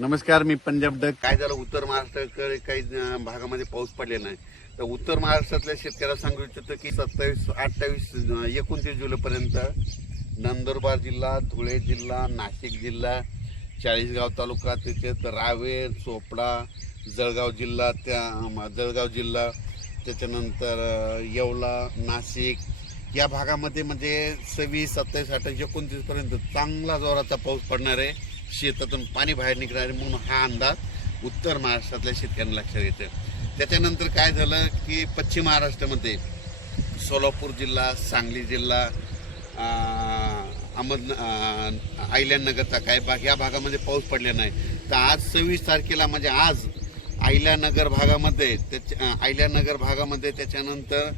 नमस्कार मी पंजाब डग काय झालं उत्तर महाराष्ट्राकडे काही भागामध्ये पाऊस पडलेला नाही तर उत्तर महाराष्ट्रातल्या शेतकऱ्याला सांगू इच्छितो की सत्तावीस अठ्ठावीस एकोणतीस जुलैपर्यंत नंदुरबार जिल्हा धुळे जिल्हा नाशिक जिल्हा चाळीसगाव तालुका त्याच्यात रावेर चोपडा जळगाव जिल्हा त्या जळगाव जिल्हा त्याच्यानंतर येवला नाशिक या भागामध्ये म्हणजे सव्वीस सत्तावीस अठ्ठावीस एकोणतीसपर्यंत चांगला जोराचा पाऊस पडणार आहे शेतातून पाणी बाहेर निघणार म्हणून हा अंदाज उत्तर महाराष्ट्रातल्या शेतकऱ्यांना लक्षात येतं त्याच्यानंतर काय झालं की पश्चिम महाराष्ट्रामध्ये सोलापूर जिल्हा सांगली जिल्हा अहमद नगरचा काय भाग या भागामध्ये पाऊस पडला नाही तर आज सव्वीस तारखेला म्हणजे आज अहिल्यानगर भागामध्ये त्याच्या अहिल्यानगर भागामध्ये त्याच्यानंतर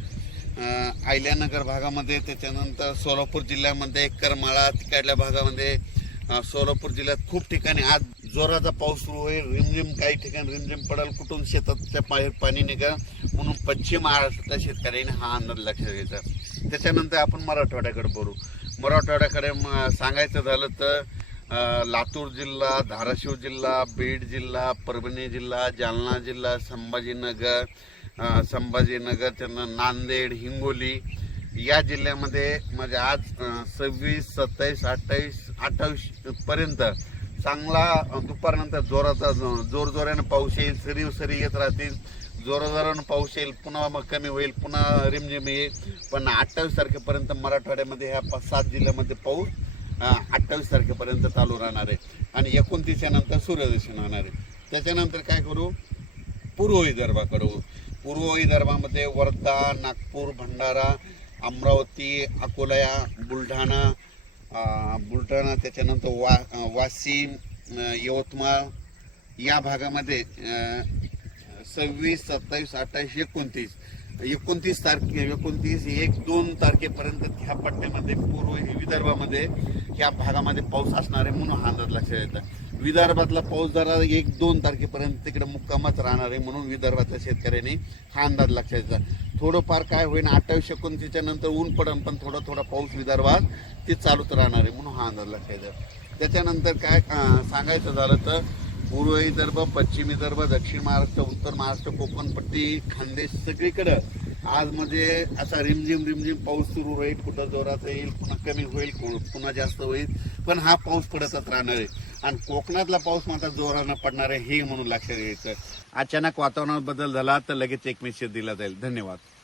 नगर भागामध्ये त्याच्यानंतर सोलापूर जिल्ह्यामध्ये करमाळा तिकडल्या भागामध्ये सोलापूर जिल्ह्यात खूप ठिकाणी आज जोराचा पाऊस सुरू होईल रिमझिम काही ठिकाणी रिमझिम पडेल कुठून त्या बाहेर पाणी निघा म्हणून पश्चिम महाराष्ट्रातल्या शेतकऱ्यांनी हा अंदाज लक्षात घ्यायचा त्याच्यानंतर आपण मराठवाड्याकडे बोलू मराठवाड्याकडे सांगायचं झालं तर लातूर जिल्हा धाराशिव जिल्हा बीड जिल्हा परभणी जिल्हा जालना जिल्हा संभाजीनगर संभाजीनगर त्यांना नांदेड हिंगोली या जिल्ह्यामध्ये म्हणजे आज सव्वीस सत्तावीस अठ्ठावीस अठ्ठावीस पर्यंत चांगला दुपारनंतर जोराचा जोरजोरानं पाऊस येईल सरीव सरी येत राहतील जोरजोरानं पाऊस येईल पुन्हा मग कमी होईल पुन्हा रिमझिम येईल पण अठ्ठावीस तारखेपर्यंत मराठवाड्यामध्ये ह्या पाच सात जिल्ह्यामध्ये पाऊस अठ्ठावीस तारखेपर्यंत चालू राहणार आहे आणि एकोणतीसच्या नंतर सूर्यदर्शन होणार आहे त्याच्यानंतर काय करू पूर्व विदर्भाकडं पूर्व विदर्भामध्ये वर्धा नागपूर भंडारा अमरावती अकोला बुलढाणा बुलढाणा त्याच्यानंतर वा वाशिम यवतमाळ या भागामध्ये सव्वीस सत्तावीस अठ्ठावीस एकोणतीस एकोणतीस तारखे एकोणतीस एक दोन तारखेपर्यंत ह्या पट्ट्यामध्ये पूर्व विदर्भामध्ये ह्या भागामध्ये पाऊस असणार आहे म्हणून हा अंदाज लक्षात येतं विदर्भातला पाऊस जरा एक दोन तारखेपर्यंत तिकडे मुक्कामच राहणार आहे म्हणून विदर्भातल्या शेतकऱ्यांनी हा अंदाज लक्षात येतात थोडंफार काय होईल अठ्ठावीस एकोणतीसच्या नंतर ऊन पडन पण थोडा थोडा पाऊस विदर्भात ते चालूच राहणार आहे म्हणून हा अंदाज लक्षात द्या त्याच्यानंतर काय सांगायचं झालं तर पूर्व विदर्भ पश्चिम विदर्भ दक्षिण महाराष्ट्र उत्तर महाराष्ट्र कोकणपट्टी खानदेश सगळीकडं आज म्हणजे असा रिमझिम रिमझिम पाऊस सुरू होईल कुठं जोरात येईल पुन्हा कमी होईल पुन्हा जास्त होईल पण हा पाऊस पडतच राहणार आहे आणि कोकणातला पाऊस मात्र जोरानं पडणार आहे हे म्हणून लक्षात घ्यायचं अचानक वातावरणात बदल झाला तर लगेच एक दिला जाईल धन्यवाद